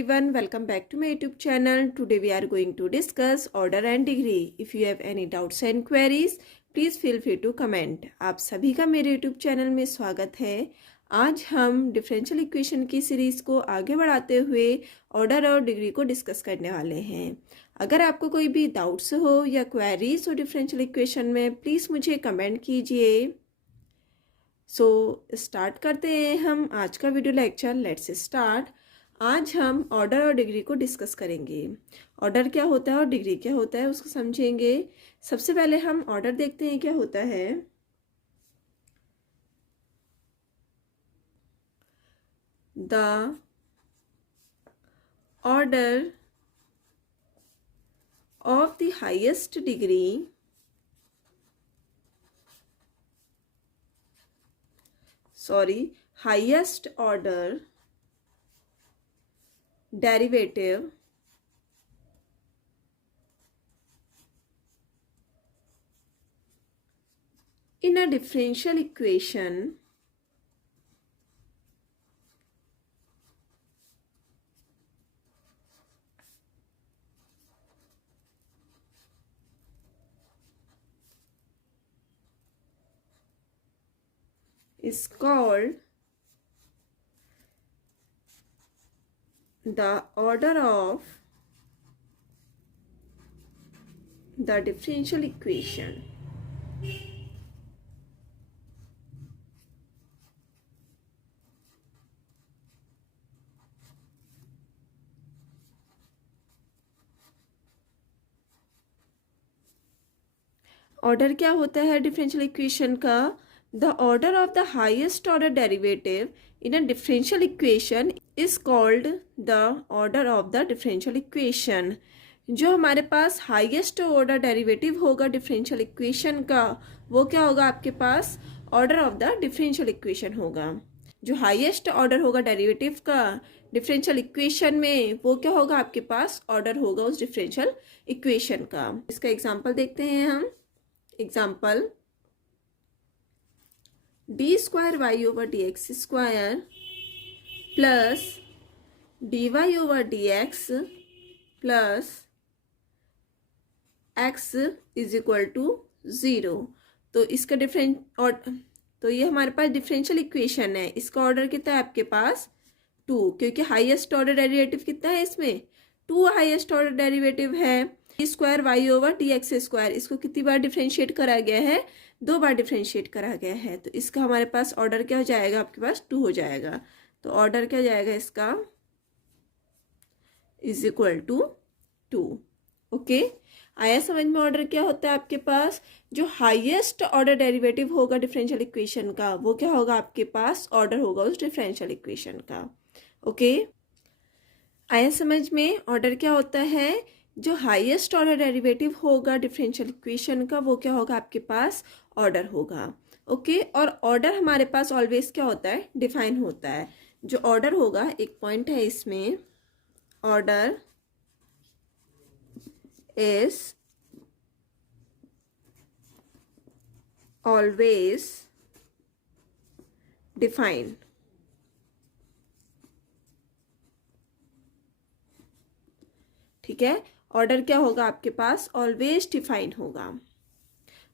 everyone, welcome back to my YouTube channel. Today we are going to discuss order and degree. If you have any doubts and queries, please feel free to comment. आप सभी का मेरे YouTube channel में स्वागत है। आज हम differential equation की सीरीज़ को आगे बढ़ाते हुए ऑर्डर और डिग्री को डिस्कस करने वाले हैं। अगर आपको कोई भी डाउट्स हो या क्वेरीज हो डिफरेंशियल इक्वेशन में, प्लीज़ मुझे कमेंट कीजिए। स्टार्ट करते हैं हम आज का वीडियो लेक्चर। Let's start. आज हम ऑर्डर और डिग्री को डिस्कस करेंगे। ऑर्डर क्या होता है और डिग्री क्या होता है उसको समझेंगे। सबसे पहले हम ऑर्डर देखते हैं क्या होता है। The order of the highest degree highest order derivative in a differential equation is called the order of the differential equation. Order क्या होता है डिफरेंशियल इक्वेशन का? The order of the highest order derivative in a differential equation is called the order of the differential equation. जो हमारे पास highest order derivative होगा differential equation का, वो क्या होगा आपके पास? Order of the differential equation होगा। जो हाईएस्ट ऑर्डर होगा डेरिवेटिव का डिफरेंशियल इक्वेशन में, वो क्या होगा आपके पास? ऑर्डर होगा उस डिफरेंशियल इक्वेशन का। इसका एग्जांपल देखते हैं हम। Example d square y over d x square plus d y over d x plus x is equal to 0। तो इसका तो ये हमारे पास डिफरेंशियल इक्वेशन है। इसका ऑर्डर कितना है आपके पास? 2, क्योंकि हाईएस्ट ऑर्डर डेरिवेटिव कितना है इसमें? 2 हाईएस्ट ऑर्डर डेरिवेटिव है। D square y over d x square, इसको कितनी बार डिफरेंशिएट करा गया है? 2 बार डिफरेंशिएट करा गया है। तो इसका हमारे पास ऑर्डर क्या हो जाएगा? आपके पास 2 हो जाएगा। तो ऑर्डर क्या हो जाएगा इसका? Is equal to 2। ओके, आया समझ में? ऑर्डर क्या होता है आपके पास? जो हाईएस्ट ऑर्डर डेरिवेटिव होगा डिफरेंशियल इक्वेशन का, वो क्या होगा आपके पास? ऑर्डर होगा उस डिफरेंशियल इक्वेशन का। ओके, आया समझ में? ऑर्डर क्या होता है? जो हाईएस्ट ऑर्डर डेरिवेटिव होगा डिफरेंशियल इक्वेशन का, वो क्या होगा आपके पास? ऑर्डर होगा। ओके, और ऑर्डर हमारे पास ऑलवेज क्या होता है? डिफाइन होता है। जो ऑर्डर होगा, एक पॉइंट है इसमें, ऑर्डर इज ऑलवेज डिफाइंड। ठीक है, ऑर्डर क्या होगा आपके पास? ऑलवेज डिफाइन होगा।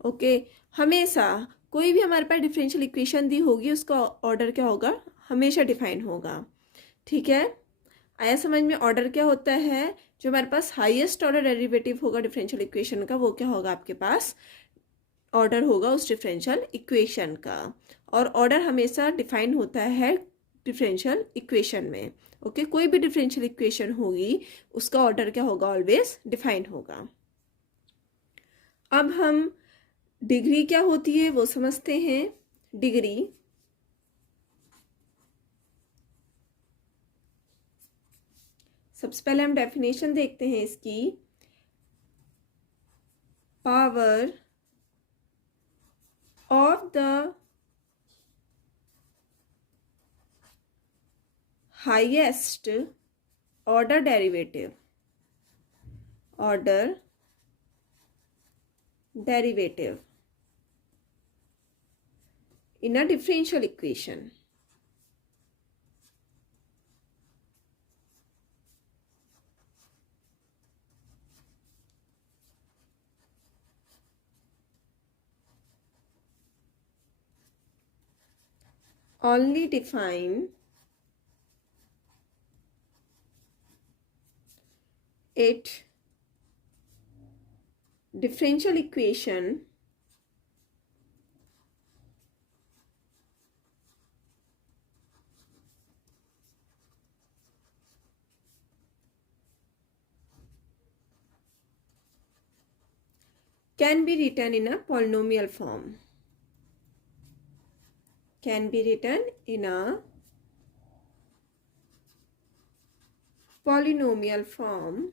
ओके, हमेशा कोई भी हमारे पास डिफरेंशियल इक्वेशन दी होगी, उसका ऑर्डर क्या होगा? हमेशा डिफाइन होगा। ठीक है, आया समझ में? ऑर्डर क्या होता है? जो हमारे पास हाईएस्ट ऑर्डर डेरिवेटिव होगा डिफरेंशियल इक्वेशन का, वो क्या होगा आपके पास? ऑर्डर होगा उस डिफरेंशियल इक्वेशन का। और ऑर्डर हमेशा डिफाइन होता है डिफरेंशियल इक्वेशन में। ओके, कोई भी डिफरेंशियल इक्वेशन होगी, उसका ऑर्डर क्या होगा? ऑलवेज डिफाइन होगा। अब हम डिग्री क्या होती है वो समझते हैं। डिग्री सबसे पहले हम डेफिनेशन देखते हैं इसकी। Power of the highest order derivative, order derivative in a differential equation. only define it differential equation can be written in a polynomial form. Can be written in a polynomial form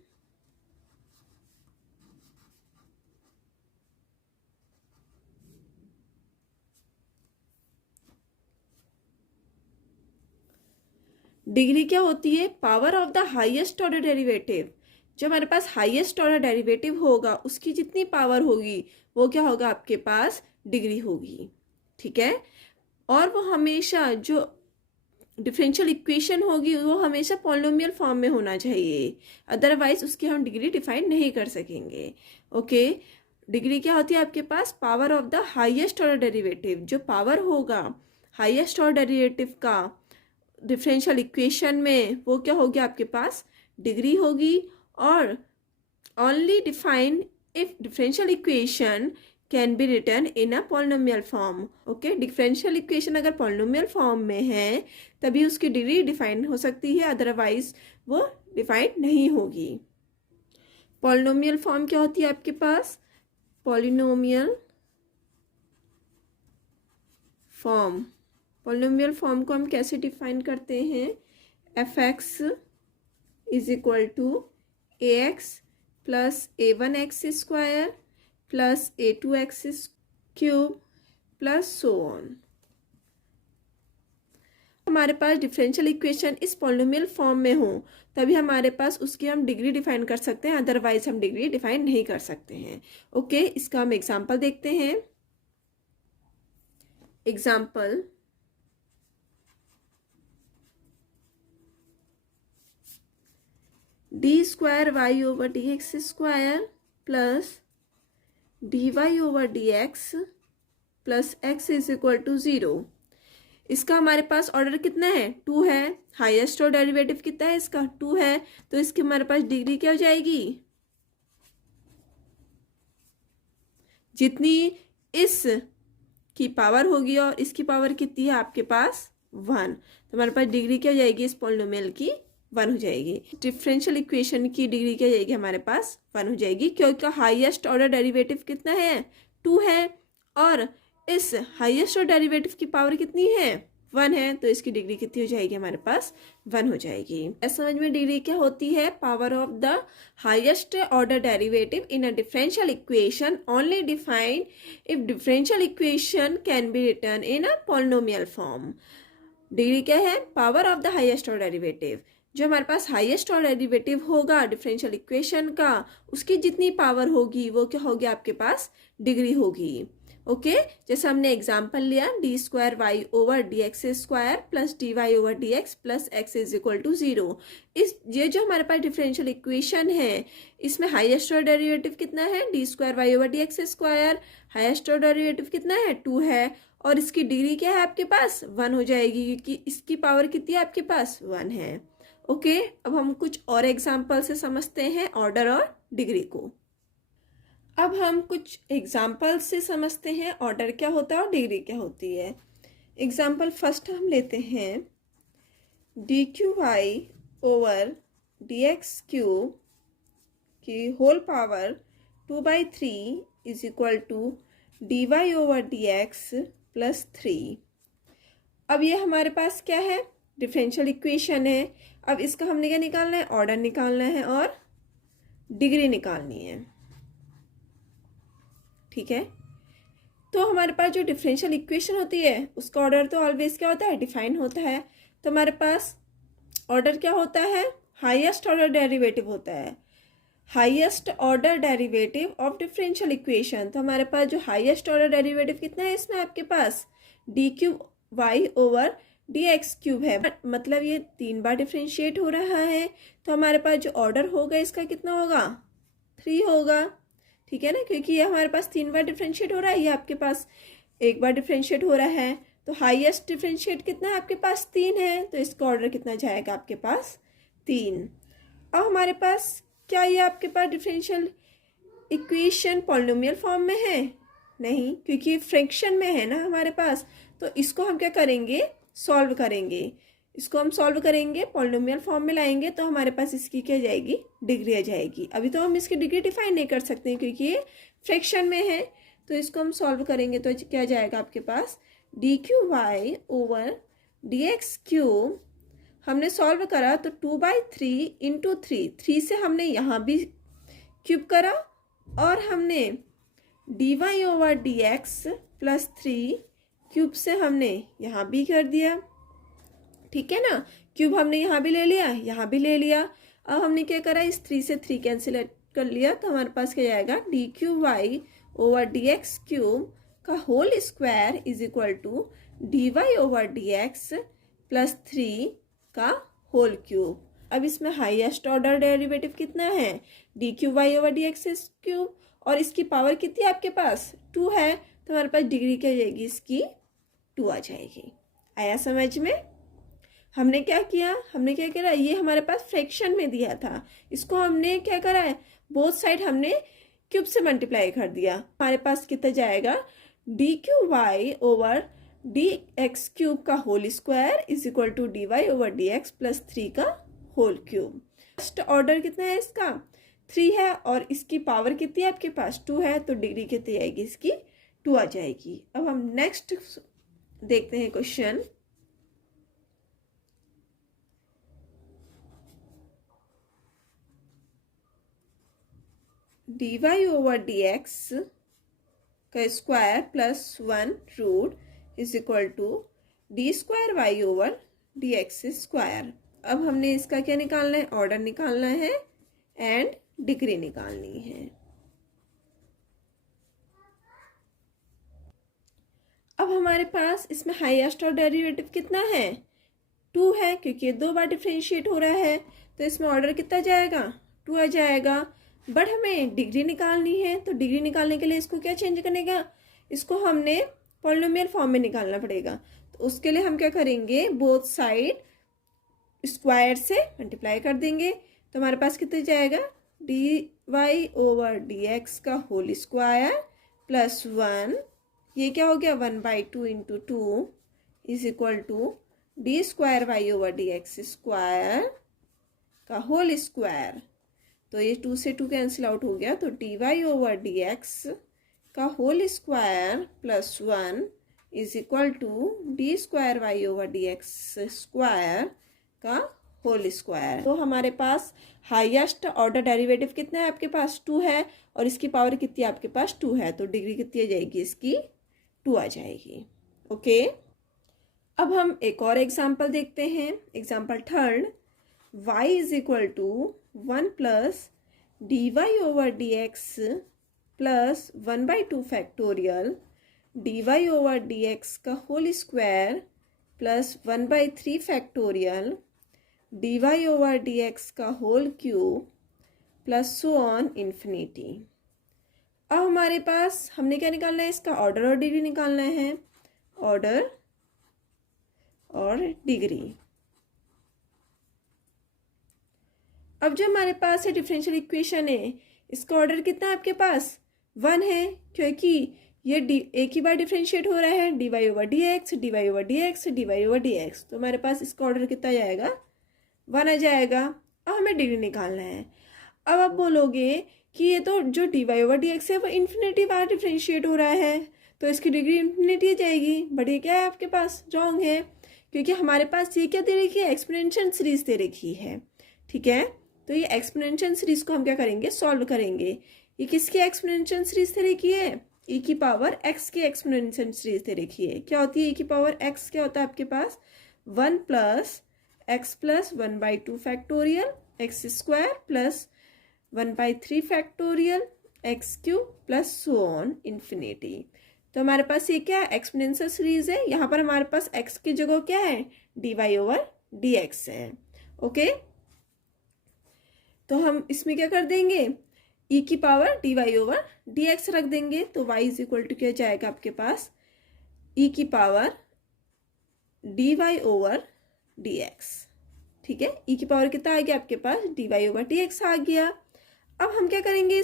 degree क्या होती है? Power of the highest order derivative. जब हमारे पास highest order derivative होगा उसकी जितनी power होगी वो क्या होगा? आपके पास डिग्री होगी। ठीक है, और वो हमेशा जो डिफरेंशियल इक्वेशन होगी वो हमेशा पॉलिनोमियल फॉर्म में होना चाहिए, अदरवाइज उसकी हम डिग्री डिफाइन नहीं कर सकेंगे। ओके, डिग्री क्या होती है आपके पास? Power of the highest order derivative. जो पावर होगा हाईएस्ट ऑर्डर डेरिवेटिव का डिफरेंशियल इक्वेशन में वो क्या होगी? आपके पास डिग्री होगी। और only define if differential equation can be written in a polynomial form. Okay, differential equation अगर पॉलिनोमियल फॉर्म में है तभी उसकी डिग्री डिफाइन हो सकती है, अदरवाइज वो डिफाइन नहीं होगी। पॉलिनोमियल फॉर्म क्या होती है आपके पास? Polynomial form. पॉलिनोमियल फॉर्म को हम कैसे डिफाइन करते हैं? F x is equal to a x plus a one x square plus a two x cube plus so on. हमारे पास डिफरेंशियल इक्वेशन इस पॉलिनोमियल फॉर्म में हो तभी हमारे पास उसकी हम डिग्री डिफाइन कर सकते हैं, अदरवाइज हम डिग्री डिफाइन नहीं कर सकते हैं। ओके, इसका हम एग्जांपल देखते हैं। Example, d square y over d x square plus d y over d x plus x is equal to 0। इसका हमारे पास ऑर्डर कितना है? 2 है। हाईएस्ट ऑर्डर डेरिवेटिव कितना है इसका? 2 है। तो इसकी हमारे पास डिग्री क्या हो जाएगी? जितनी इस की पावर होगी और इसकी पावर कितनी है आपके पास? 1। तो हमारे पास डिग्री क्या हो जाएगी इस पॉलिनोमियल की? 1 हो जाएगी। डिफरेंशियल इक्वेशन की डिग्री क्या हो जाएगी हमारे पास? 1 हो जाएगी, क्योंकि हाईएस्ट ऑर्डर डेरिवेटिव कितना है? 2 है, और इस हाईएस्ट ऑर्डर डेरिवेटिव की पावर कितनी है? 1 है। तो इसकी डिग्री कितनी हो जाएगी हमारे पास? 1 हो जाएगी। ऐसा समझ में डिग्री क्या होती है? Power of the highest order derivative in a differential equation only define if differential equation can be written in a polynomial form. Degree क्या है? Power of the highest order derivative. जो हमारे पास हाईएस्ट ऑर्डर डेरिवेटिव होगा differential equation का, उसकी जितनी power होगी वो क्या होगी आपके पास? डिग्री होगी। ओके, जैसे हमने एग्जांपल लिया, d square y over d x square plus d y over d x plus x is equal to 0। ये जो हमारे पास डिफरेंशियल इक्वेशन है इसमें हाईएस्ट ऑर्डर डेरिवेटिव कितना है? D square y over d x square. Highest order derivative कितना है? 2 है, और इसकी डिग्री क्या है आपके पास? 1 हो जाएगी, क्योंकि इसकी पावर कितनी है आपके पास? 1 है। ओके, अब हम कुछ और एग्जाम्पल से समझते हैं ऑर्डर और डिग्री को। अब हम कुछ एग्जाम्पल से समझते हैं ऑर्डर क्या होता है और डिग्री क्या होती है। एग्जाम्पल फर्स्ट हम लेते हैं, d q y over d x cube की whole power 2/3 is equal to d y over d x plus 3। अब ये हमारे पास क्या है? डिफरेंशियल इक्वेशन है। अब इसका हमने क्या निकालना है? ऑर्डर निकालना है और डिग्री निकालनी है। ठीक है, तो हमारे पास जो डिफरेंशियल इक्वेशन होती है उसका ऑर्डर तो ऑलवेज क्या होता है? डिफाइन होता है। तो हमारे पास ऑर्डर क्या होता है? हाईएस्ट ऑर्डर डेरिवेटिव होता है। Highest order derivative of differential equation. तो हमारे पास जो हाईएस्ट ऑर्डर डेरिवेटिव कितना है इसमें आपके पास? D cube y over d x cube है, मतलब ये 3 बार डिफ्रेंशिएट हो रहा है। तो हमारे पास जो ऑर्डर होगा इसका कितना होगा? 3 होगा। ठीक है ना, क्योंकि ये हमारे पास 3 बार डिफ्रेंशिएट हो रहा है, ये आपके पास 1 बार डिफ्रेंशिएट हो रहा है। तो हाईएस्ट डिफरेंशिएट कितना है आपके पास 3 है, तो इसका ऑर्डर कितना जाएगा आपके पास 3। अब हमारे पास क्या ये आपके पास डिफरेंशियल इक्वेशन पॉलिनोमियल फॉर्म में है? नहीं, क्योंकि फ्रैक्शन में है ना हमारे पास। तो इसको हम क्या करेंगे, सॉल्व करेंगे। इसको हम सॉल्व करेंगे, पॉलिनोमियल फॉर्म में लाएंगे, तो हमारे पास इसकी क्या जाएगी, डिग्री आ जाएगी। अभी तो हम इसकी डिग्री डिफाइन नहीं कर सकते क्योंकि ये फ्रैक्शन में है। तो इसको हम सॉल्व करेंगे तो क्या जाएगा आपके पास, dqy ओवर dx क्यूब। हमने सॉल्व करा तो 2/3 इंटू 3 से हमने यहाँ भी क्यूब करा, और हमने dy over dx plus 3 cube से हमने यहाँ भी कर दिया। ठीक है ना, क्यूब हमने यहाँ भी ले लिया, यहाँ भी ले लिया। अब हमने क्या करा, इस 3 से 3 कैंसिल कर लिया, तो हमारे पास क्या जाएगा, dqy ओवर dx क्यूब का whole square is equal to dy over dx plus 3 का होल क्यूब। अब इसमें हाईएस्ट ऑर्डर डेरिवेटिव कितना है, dqy ओवर dx क्यूब, और इसकी पावर कितनी है आपके पास 2 है, तो हमारे पास डिग्री क्या जाएगी, इसकी 2 आ जाएगी। आया समझ में? हमने क्या किया, हमने क्या करा, ये हमारे पास फ्रैक्शन में दिया था, इसको हमने क्या करा है, बोथ साइड हमने क्यूब से मल्टीप्लाई कर दिया। हमारे पास कितना जाएगा, dqy ओवर dx क्यूब का whole square is equal to dy over dx plus 3 का होल क्यूब। फर्स्ट ऑर्डर कितना है इसका 3 है, और इसकी पावर कितनी है आपके पास 2 है, तो डिग्री कितनी आएगी, इसकी 2 आ जाएगी। अब हम नेक्स्ट देखते हैं क्वेश्चन। dy ओवर dx का square plus 1 root is equal to d square y over dx square. अब हमने इसका क्या निकालना है, ऑर्डर निकालना है एंड डिग्री निकालनी है। अब हमारे पास इसमें हाईएस्ट ऑर्डर डेरिवेटिव कितना है, 2 है, क्योंकि ये 2 बार डिफरेंशिएट हो रहा है, तो इसमें ऑर्डर कितना जाएगा, 2 आ जाएगा। बट हमें डिग्री निकालनी है, तो डिग्री निकालने के लिए इसको क्या चेंज करने का, इसको हमने पॉलिनोमियल फॉर्म में निकालना पड़ेगा। तो उसके लिए हम क्या करेंगे, बोथ साइड स्क्वायर से मल्टीप्लाई कर देंगे, तो हमारे पास कितना जाएगा, dy ओवर dx का होल स्क्वायर प्लस 1, ये क्या हो गया 1/2 into 2 is equal to d square y over dx square का होल स्क्वायर। तो ये 2 से 2 कैंसिल आउट हो गया, तो dy ओवर dx का whole square plus 1 is equal to d square y over dx square का होल स्क्वायर। तो हमारे पास हाईएस्ट ऑर्डर डेरिवेटिव कितना है आपके पास 2 है, और इसकी पावर कितनी है आपके पास 2 है, तो डिग्री कितनी आ जाएगी, इसकी 2 आ जाएगी। ओके, अब हम एक और एग्जाम्पल देखते हैं। Example third, y is equal to 1 plus dy over dx plus 1/2 factorial dy over dx का whole square plus 1/3 factorial dy over dx का whole cube plus so on infinity. अब हमारे पास हमने क्या निकालना है, इसका ऑर्डर और डिग्री निकालना है, ऑर्डर और डिग्री। अब जो हमारे पास है डिफरेंशियल इक्वेशन है, इसका ऑर्डर कितना है आपके पास 1 है, क्योंकि ये एक ही बार डिफरेंशिएट हो रहा है, dy over dx dy over dx dy over dx, तो हमारे पास इसका ऑर्डर कितना जाएगा 1 आ जाएगा। अब हमें डिग्री निकालना है। अब आप बोलोगे कि ये तो जो dy ओवर dx है वो इन्फिनिटी बार डिफरेंशिएट हो रहा है, तो इसकी डिग्री इन्फिनिटी जाएगी। बट ये क्या है आपके पास, रॉन्ग है, क्योंकि हमारे पास ये क्या दे रखी है, एक्सपोनेंशियल सीरीज दे रखी है। ठीक है, तो ये एक्सपोनेंशियल सीरीज को हम क्या करेंगे, सॉल्व करेंगे। ये किसकी एक्सपोनेंशियल सीरीज दे रखी है, e की पावर x की एक्सपोनेंशियल सीरीज दे रखी है। क्या होती है e की पावर x, क्या होता है आपके पास 1 plus x plus 1/2 factorial x square plus 1/3 factorial x cube plus so on infinity. तो हमारे पास ये क्या है, एक्सपोनेंशियल सीरीज है। यहाँ पर हमारे पास x की जगह क्या है, dy ओवर dx है। ओके, तो हम इसमें क्या कर देंगे, e की पावर dy ओवर dx रख देंगे, तो y इज इक्वल टू क्या जाएगा आपके पास e की power d y over d x. ठीक है, ई की पावर कितना आ गया आपके पास, d y over d x आ गया। अब हम क्या करेंगे,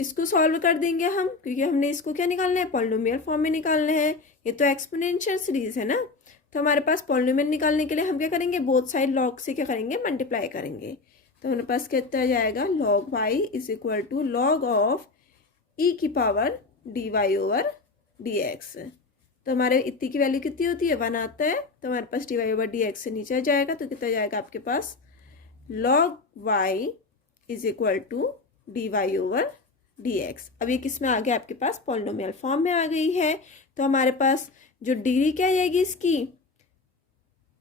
इसको सॉल्व कर देंगे हम, क्योंकि हमने इसको क्या निकालना है, पॉलिनोमियल फॉर्म में निकालना है। ये तो एक्सपोनेंशियल सीरीज है ना, तो हमारे पास पॉलिनोमियल निकालने के लिए हम क्या करेंगे, बोथ साइड लॉग से क्या करेंगे, मल्टीप्लाई करेंगे। तो हमारे पास कितना जाएगा, log y is equal to log of e की power d y over d x. तो हमारे इतनी की वैल्यू कितनी होती है, 1 आता है। तो हमारे पास d y over d x से नीचे आ जाएगा, तो कितना जाएगा आपके पास, log y is equal to d y over d x. अब ये किस में आ गया आपके पास, पॉलिनोमियल फॉर्म में आ गई है। तो हमारे पास जो डिग्री क्या आएगी इसकी,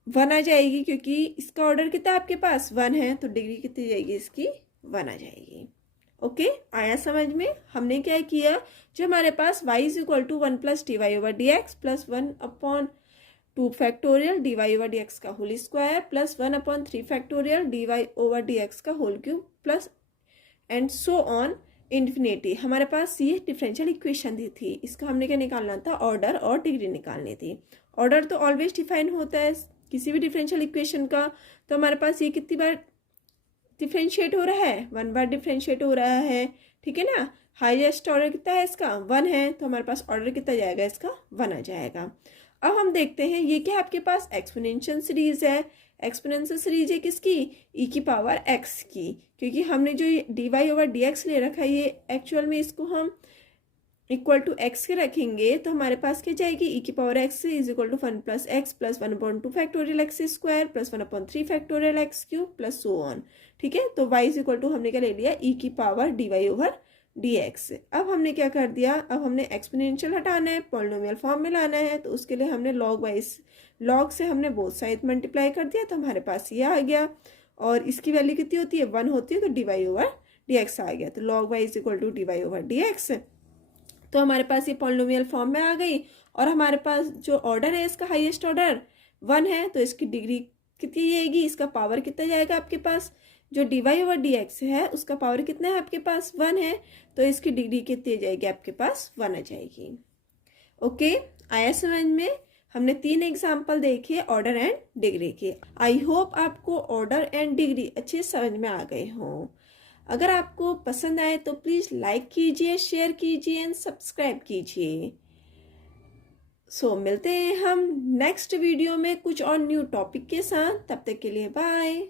1 आ जाएगी, क्योंकि इसका ऑर्डर कितना आपके पास 1 है, तो डिग्री कितनी जाएगी इसकी, 1 आ जाएगी। ओके, आया समझ में। हमने क्या किया, जो हमारे पास y is equal to 1 plus d y over d x plus 1/2 factorial d y over d x का whole square plus 1/3 factorial d y over d x का whole cube plus and so on infinity. हमारे पास ये differential equation दी थी, इसका हमने क्या निकालना था, ऑर्डर और डिग्री निकालनी थी। ऑर्डर तो ऑलवेज डिफाइन होता है किसी भी डिफरेंशियल इक्वेशन का। तो हमारे पास ये कितनी बार डिफ्रेंशिएट हो रहा है, 1 बार डिफ्रेंशिएट हो रहा है। ठीक है ना, हाईएस्ट ऑर्डर कितना है इसका, 1 है, तो हमारे पास ऑर्डर कितना जाएगा इसका, 1 आ जाएगा। अब हम देखते हैं ये क्या आपके पास एक्सपोनेंशियल सीरीज है। एक्सपोनेंशियल सीरीज है किसकी, ई की पावर एक्स की, क्योंकि हमने जो d y over d x ले रखा है, ये एक्चुअल में इसको हम इक्वल टू एक्स के रखेंगे, तो हमारे पास क्या जाएगी, ई की power x is equal to 1 plus x plus 1/2 factorial x square plus 1/3 factorial x cube plus so on. ठीक है, तो y इज इक्वल टू हमने क्या ले लिया, ई की power d y over d x. अब हमने क्या कर दिया, अब हमने एक्सपोनेंशियल हटाना है, पॉलिनोमियल फॉर्म में लाना है, तो उसके लिए हमने लॉग वाइज, लॉग से हमने बोथ साइड मल्टीप्लाई कर दिया, तो हमारे पास ये आ गया। और इसकी वैल्यू कितनी होती है, 1 होती है, तो d y over d x आ गया। तो log y is equal to d y over d x. तो हमारे पास ये पॉलिनोमियल फॉर्म में आ गई। और हमारे पास जो ऑर्डर है इसका हाईएस्ट ऑर्डर 1 है, तो इसकी डिग्री कितनी जाएगी, इसका पावर कितना जाएगा आपके पास, जो d y over d x है उसका पावर कितना है आपके पास, 1 है, तो इसकी डिग्री कितनी जाएगी आपके पास, 1 आ जाएगी। ओके, आया समझ में। हमने 3 एग्जाम्पल देखे ऑर्डर एंड डिग्री के। आई होप आपको ऑर्डर एंड डिग्री अच्छे समझ में आ गए हों। अगर आपको पसंद आए तो प्लीज़ लाइक कीजिए, शेयर कीजिए एंड सब्सक्राइब कीजिए। सो मिलते हैं हम नेक्स्ट वीडियो में कुछ और न्यू टॉपिक के साथ, तब तक के लिए बाय।